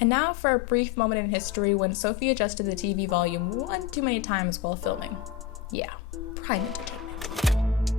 And now for a brief moment in history when Sophie adjusted the TV volume one too many times while filming. Yeah, prime entertainment.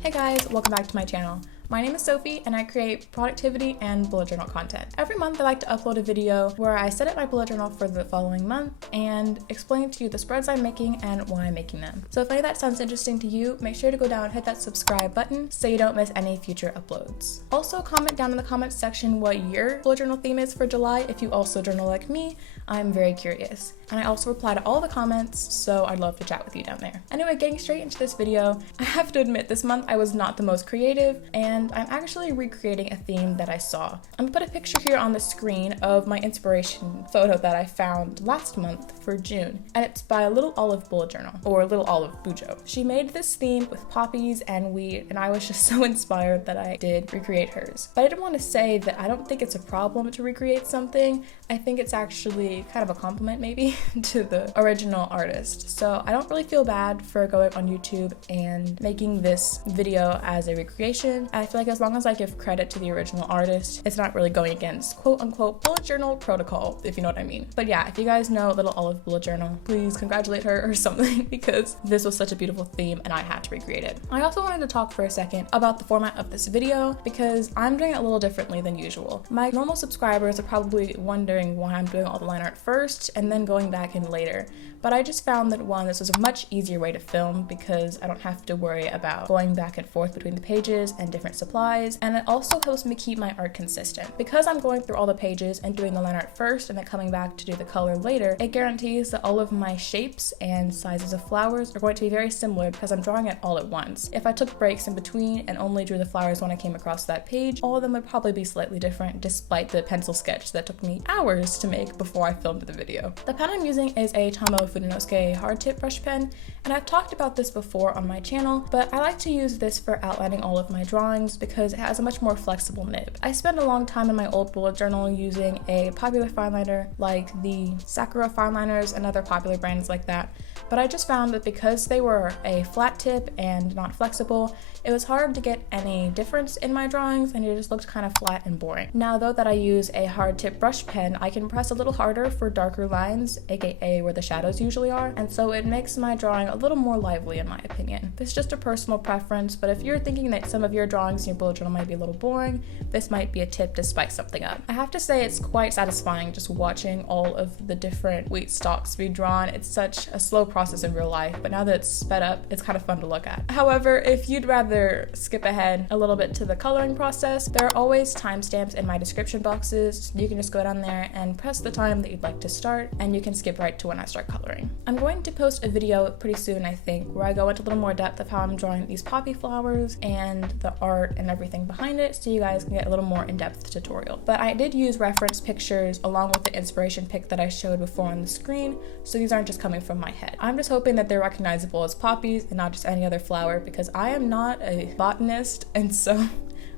Hey guys, welcome back to my channel. My name is Sophie and I create productivity and bullet journal content. Every month I like to upload a video where I set up my bullet journal for the following month and explain to you the spreads I'm making and why I'm making them. So if any of that sounds interesting to you, make sure to go down and hit that subscribe button so you don't miss any future uploads. Also comment down in the comments section what your bullet journal theme is for July if you also journal like me. I'm very curious. And I also reply to all the comments, so I'd love to chat with you down there. Anyway, getting straight into this video, I have to admit this month I was not the most creative and I'm actually recreating a theme that I saw. I'm gonna put a picture here on the screen of my inspiration photo that I found last month for June, and it's by Little Olive bullet journal, or Little Olive Bujo. She made this theme with poppies and wheat, and I was just so inspired that I did recreate hers. But I did want to say that I don't think it's a problem to recreate something. I think it's actually kind of a compliment maybe to the original artist. So I don't really feel bad for going on YouTube and making this video as a recreation. I feel like as long as I give credit to the original artist, it's not really going against quote unquote bullet journal protocol, if you know what I mean. But yeah, if you guys know Little Olive bullet journal, please congratulate her or something because this was such a beautiful theme and I had to recreate it. I also wanted to talk for a second about the format of this video because I'm doing it a little differently than usual. My normal subscribers are probably wondering why I'm doing all the line art first and then going back in later. But I just found that one, this was a much easier way to film because I don't have to worry about going back and forth between the pages and different supplies, and it also helps me keep my art consistent. Because I'm going through all the pages and doing the line art first and then coming back to do the color later, it guarantees that all of my shapes and sizes of flowers are going to be very similar because I'm drawing it all at once. If I took breaks in between and only drew the flowers when I came across that page, all of them would probably be slightly different despite the pencil sketch that took me hours to make before I filmed the video. The pen I'm using is a Tomo Fudenosuke hard tip brush pen, and I've talked about this before on my channel, but I like to use this for outlining all of my drawings because it has a much more flexible nib. I spent a long time in my old bullet journal using a popular fine liner like the Sakura fine liners and other popular brands like that, but I just found that because they were a flat tip and not flexible, it was hard to get any difference in my drawings and it just looked kind of flat and boring. Now though that I use a hard tip brush pen, I can press a little harder for darker lines, aka where the shadows usually are, and so it makes my drawing a little more lively in my opinion. This is just a personal preference, but if you're thinking that some of your drawings in your bullet journal might be a little boring, this might be a tip to spice something up. I have to say it's quite satisfying just watching all of the different wheat stalks be drawn. It's such a slow process in real life, but now that it's sped up, it's kind of fun to look at. However, if you'd rather skip ahead a little bit to the coloring process, there are always timestamps in my description boxes. You can just go down there and press the time that you'd like to start, and you can skip right to when I start coloring. I'm going to post a video pretty soon, I think, where I go into a little more depth of how I'm drawing these poppy flowers and the art and everything behind it, so you guys can get a little more in-depth tutorial. But I did use reference pictures along with the inspiration pic that I showed before on the screen, so these aren't just coming from my head. I'm just hoping that they're recognizable as poppies and not just any other flower because I am not a botanist, and so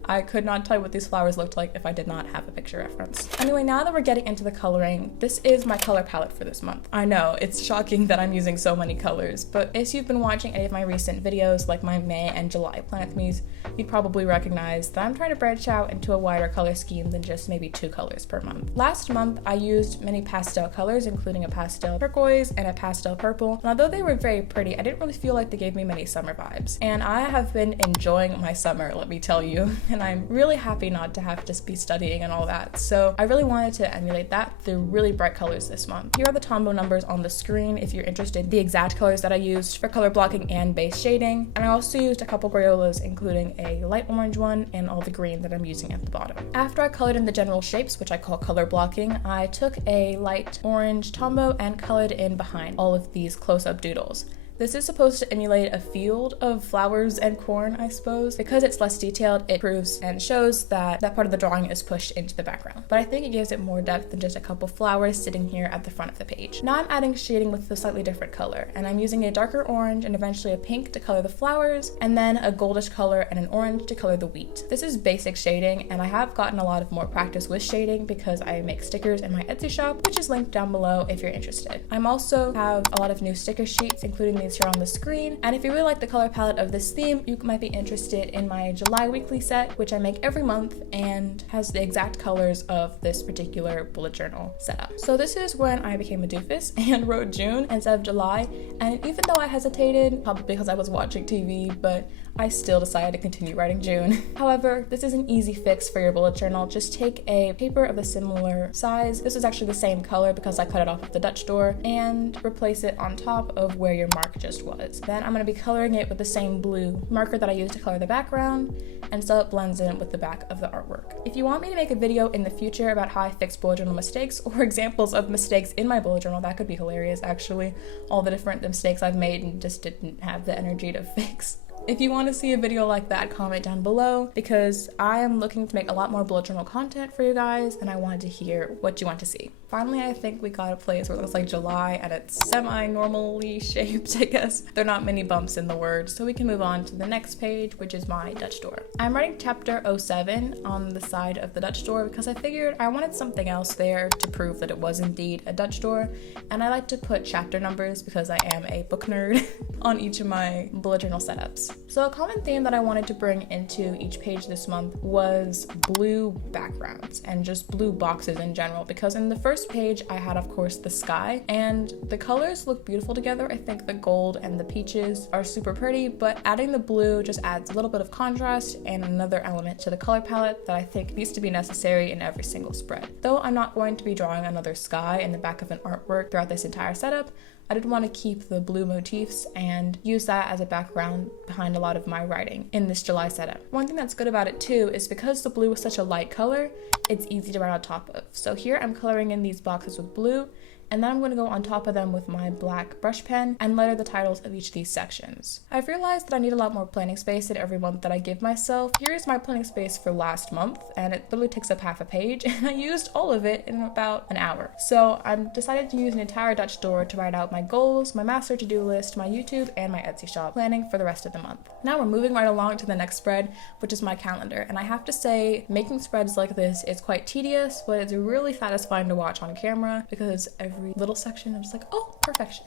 I could not tell you what these flowers looked like if I did not have a picture reference. Anyway, now that we're getting into the coloring, this is my color palette for this month. I know, it's shocking that I'm using so many colors, but if you've been watching any of my recent videos, like my May and July Plan With Me's, you'd probably recognize that I'm trying to branch out into a wider color scheme than just maybe 2 colors per month. Last month, I used many pastel colors, including a pastel turquoise and a pastel purple, and although they were very pretty, I didn't really feel like they gave me many summer vibes. And I have been enjoying my summer, let me tell you. And I'm really happy not to have to be studying and all that. So I really wanted to emulate that through really bright colors this month. Here are the Tombow numbers on the screen if you're interested in the exact colors that I used for color blocking and base shading. And I also used a couple Crayolas, including a light orange one and all the green that I'm using at the bottom. After I colored in the general shapes, which I call color blocking, I took a light orange Tombow and colored in behind all of these close-up doodles. This is supposed to emulate a field of flowers and corn, I suppose. Because it's less detailed, it proves and shows that that part of the drawing is pushed into the background. But I think it gives it more depth than just a couple flowers sitting here at the front of the page. Now I'm adding shading with a slightly different color, and I'm using a darker orange and eventually a pink to color the flowers, and then a goldish color and an orange to color the wheat. This is basic shading, and I have gotten a lot of more practice with shading because I make stickers in my Etsy shop, which is linked down below if you're interested. I also have a lot of new sticker sheets, including these here on the screen. And if you really like the color palette of this theme, you might be interested in my July weekly set, which I make every month and has the exact colors of this particular bullet journal setup. So this is when I became a doofus and wrote June instead of July. And even though I hesitated, probably because I was watching TV, but I still decided to continue writing June. However, this is an easy fix for your bullet journal. Just take a paper of a similar size. This is actually the same color because I cut it off at the Dutch store, and replace it on top of where your mark just was. Then I'm going to be coloring it with the same blue marker that I used to color the background, and so it blends in with the back of the artwork. If you want me to make a video in the future about how I fix bullet journal mistakes or examples of mistakes in my bullet journal, that could be hilarious actually. All the different mistakes I've made and just didn't have the energy to fix. If you want to see a video like that, comment down below, because I am looking to make a lot more bullet journal content for you guys, and I wanted to hear what you want to see. Finally, I think we got a place where it looks like July and it's semi-normally shaped, I guess. There are not many bumps in the words, so we can move on to the next page, which is my Dutch door. I'm writing chapter 07 on the side of the Dutch door because I figured I wanted something else there to prove that it was indeed a Dutch door, and I like to put chapter numbers because I am a book nerd on each of my bullet journal setups. So a common theme that I wanted to bring into each page this month was blue backgrounds and just blue boxes in general, because in the first page I had, of course, the sky, and the colors look beautiful together. I think the gold and the peaches are super pretty, but adding the blue just adds a little bit of contrast and another element to the color palette that I think needs to be necessary in every single spread. Though I'm not going to be drawing another sky in the back of an artwork throughout this entire setup, I did want to keep the blue motifs and use that as a background behind a lot of my writing in this July setup. One thing that's good about it too is because the blue is such a light color, it's easy to write on top of. So here I'm coloring in these boxes with blue, and then I'm going to go on top of them with my black brush pen and letter the titles of each of these sections. I've realized that I need a lot more planning space in every month that I give myself. Here's my planning space for last month, and it literally takes up half a page, and I used all of it in about an hour. So I'm decided to use an entire Dutch door to write out my goals, my master to-do list, my YouTube, and my Etsy shop planning for the rest of the month. Now we're moving right along to the next spread, which is my calendar, and I have to say, making spreads like this is quite tedious, but it's really satisfying to watch on camera because every little section I'm just like, oh, perfection.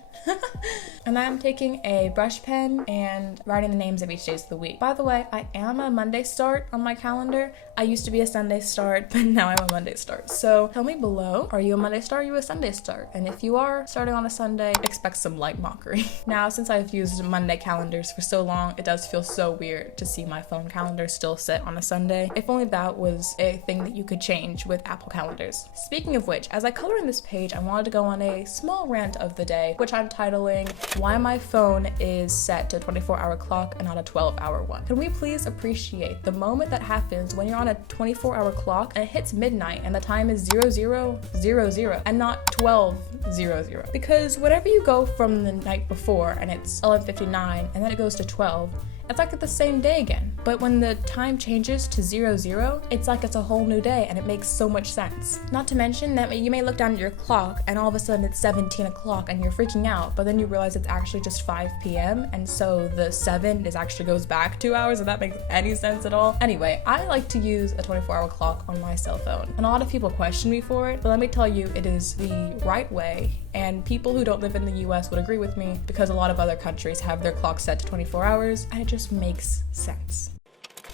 And I'm taking a brush pen and writing the names of each days of the week. By the way, I am a Monday start on my calendar. I used to be a Sunday start, but now I'm a Monday start. So tell me below, are you a Monday start or are you a Sunday start? And if you are starting on a Sunday, expect some light mockery. Now, since I've used Monday calendars for so long, it does feel so weird to see my phone calendar still set on a Sunday. If only that was a thing that you could change with Apple calendars. Speaking of which, as I color in this page, I wanted to go on a small rant of the day, which I'm titling Why My Phone Is Set to a 24-hour clock and not a 12-hour one. Can we please appreciate the moment that happens when you're on a 24-hour clock and it hits midnight and the time is 00:00 and not 12:00? Because whenever you go from the night before and it's 11:59 and then it goes to 12, it's like the same day again. But when the time changes to 00, it's like it's a whole new day, and it makes so much sense. Not to mention that you may look down at your clock and all of a sudden it's 17 o'clock and you're freaking out, but then you realize it's actually just 5 p.m. and so the 7 actually goes back 2 hours, if that makes any sense at all. Anyway, I like to use a 24-hour clock on my cell phone, and a lot of people question me for it, but let me tell you, it is the right way, and people who don't live in the US would agree with me because a lot of other countries have their clocks set to 24 hours, and it just makes sense.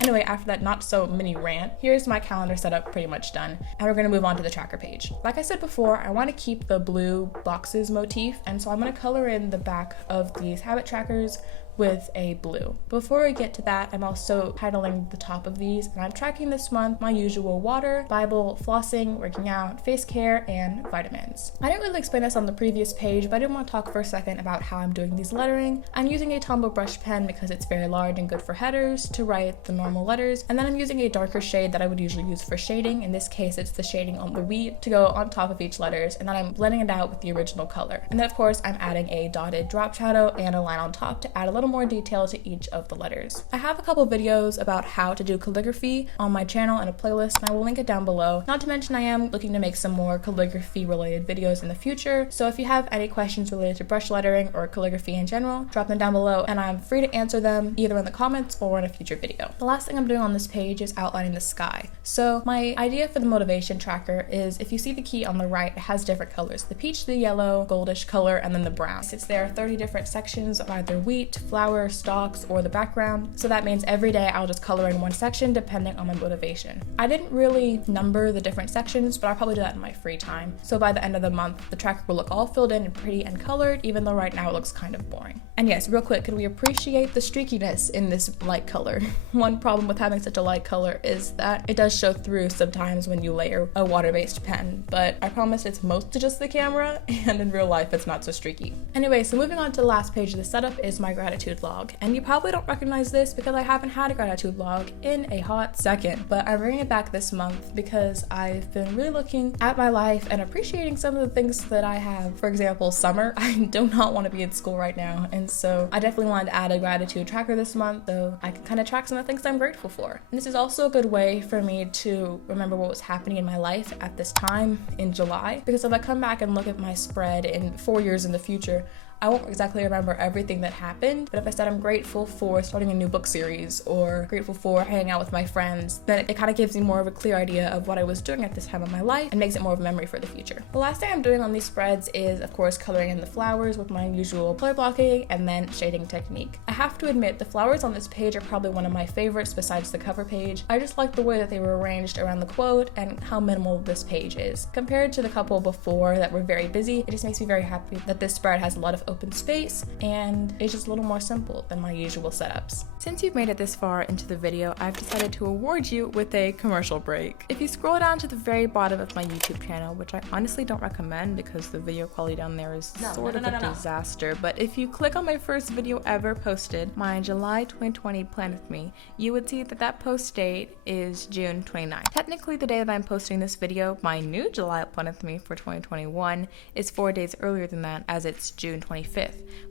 Anyway, after that not so mini rant, here's my calendar setup pretty much done, and we're gonna move on to the tracker page. Like I said before, I want to keep the blue boxes motif, and so I'm gonna color in the back of these habit trackers with a blue. Before we get to that, I'm also titling the top of these, and I'm tracking this month my usual water, Bible, flossing, working out, face care, and vitamins. I didn't really explain this on the previous page, but I did want to talk for a second about how I'm doing these lettering. I'm using a Tombow brush pen because it's very large and good for headers to write the normal letters, and then I'm using a darker shade that I would usually use for shading. In this case, it's the shading on the wheat to go on top of each letters, and then I'm blending it out with the original color. And then of course, I'm adding a dotted drop shadow and a line on top to add a little little more detail to each of the letters. I have a couple videos about how to do calligraphy on my channel in a playlist, and I will link it down below. Not to mention I am looking to make some more calligraphy related videos in the future, so if you have any questions related to brush lettering or calligraphy in general, drop them down below and I'm free to answer them either in the comments or in a future video. The last thing I'm doing on this page is outlining the sky. So my idea for the motivation tracker is, if you see the key on the right, it has different colors: the peach, the yellow, goldish color, and then the brown. Since there are 30 different sections of either wheat, flour, stalks, or the background, so that means every day I'll just color in one section depending on my motivation. I didn't really number the different sections, but I'll probably do that in my free time. So by the end of the month, the tracker will look all filled in and pretty and colored, even though right now it looks kind of boring. And yes, real quick, can we appreciate the streakiness in this light color? One problem with having such a light color is that it does show through sometimes when you layer a water-based pen, but I promise it's mostly just the camera, and in real life it's not so streaky. Anyway, so moving on to the last page of the setup is my gratitude log, and you probably don't recognize this because I haven't had a gratitude log in a hot second, but I'm bringing it back this month because I've been really looking at my life and appreciating some of the things that I have. For example, summer. I do not want to be in school right now, and so I definitely wanted to add a gratitude tracker this month so I can kind of track some of the things I'm grateful for. And this is also a good way for me to remember what was happening in my life at this time in July, because if I come back and look at my spread in 4 years in the future, I won't exactly remember everything that happened, but if I said I'm grateful for starting a new book series or grateful for hanging out with my friends, then it kind of gives me more of a clear idea of what I was doing at this time of my life and makes it more of a memory for the future. The last thing I'm doing on these spreads is, of course, coloring in the flowers with my usual color blocking and then shading technique. I have to admit, the flowers on this page are probably one of my favorites besides the cover page. I just like the way that they were arranged around the quote and how minimal this page is. Compared to the couple before that were very busy, it just makes me very happy that this spread has a lot of open space and it's just a little more simple than my usual setups. Since you've made it this far into the video, I've decided to award you with a commercial break. If you scroll down to the very bottom of my YouTube channel, which I honestly don't recommend because the video quality down there is sort of a disaster, but if you click on my first video ever posted, my July 2020 Plan With Me, you would see that that post date is June 29th. Technically, the day that I'm posting this video, my new July Plan With Me for 2021 is 4 days earlier than that, as it's June 25th.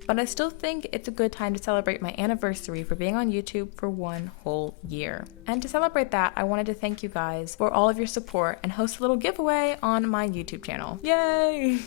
But I still think it's a good time to celebrate my anniversary for being on YouTube for 1 whole year. And to celebrate that, I wanted to thank you guys for all of your support and host a little giveaway on my YouTube channel. Yay!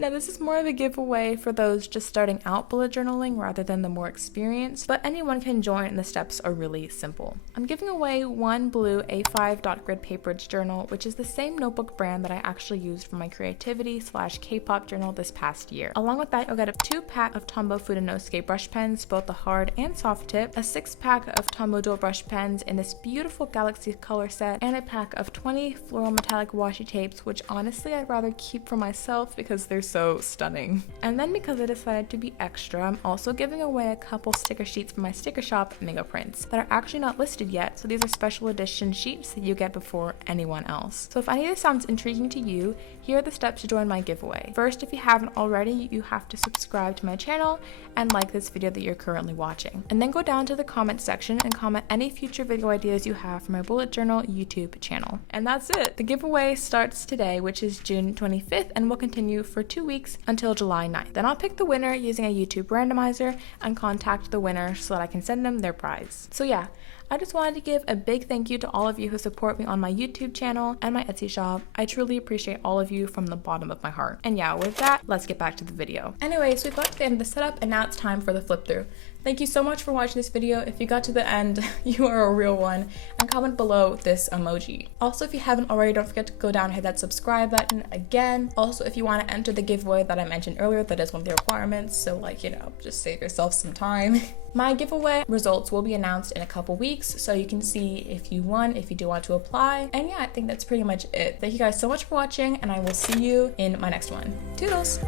Now this is more of a giveaway for those just starting out bullet journaling rather than the more experienced, but anyone can join and the steps are really simple. I'm giving away one blue A5 dot grid paperage journal, which is the same notebook brand that I actually used for my creativity/K-pop journal this past year. Along with that, you'll get a 2-pack of Tombow Fudenosuke brush pens, both the hard and soft tip, a 6-pack of Tombow dual brush pens in this beautiful galaxy color set, and a pack of 20 floral metallic washi tapes, which honestly I'd rather keep for myself because they're so stunning. And then because I decided to be extra, I'm also giving away a couple sticker sheets from my sticker shop, Mega Prints, that are actually not listed yet, so these are special edition sheets that you get before anyone else. So if any of this sounds intriguing to you, here are the steps to join my giveaway. First, if you haven't already, you have to subscribe to my channel and like this video that you're currently watching. And then go down to the comment section and comment any future video ideas you have for my bullet journal YouTube channel. And that's it. The giveaway starts today, which is June 25th, and will continue for 2 weeks until July 9th. Then I'll pick the winner using a YouTube randomizer and contact the winner so that I can send them their prize. So yeah, I just wanted to give a big thank you to all of you who support me on my YouTube channel and my Etsy shop. I truly appreciate all of you from the bottom of my heart. And yeah, with that, let's get back to the video. Anyway, so we've got to the end of the setup and now it's time for the flip through. Thank you so much for watching this video. If you got to the end, you are a real one, and comment below this emoji. Also, if you haven't already, don't forget to go down and hit that subscribe button again. Also, if you want to enter the giveaway that I mentioned earlier, that is one of the requirements, so like, you know, just save yourself some time. My giveaway results will be announced in a couple weeks, so you can see if you won, if you do want to apply. And yeah, I think that's pretty much it. Thank you guys so much for watching, and I will see you in my next one. Toodles!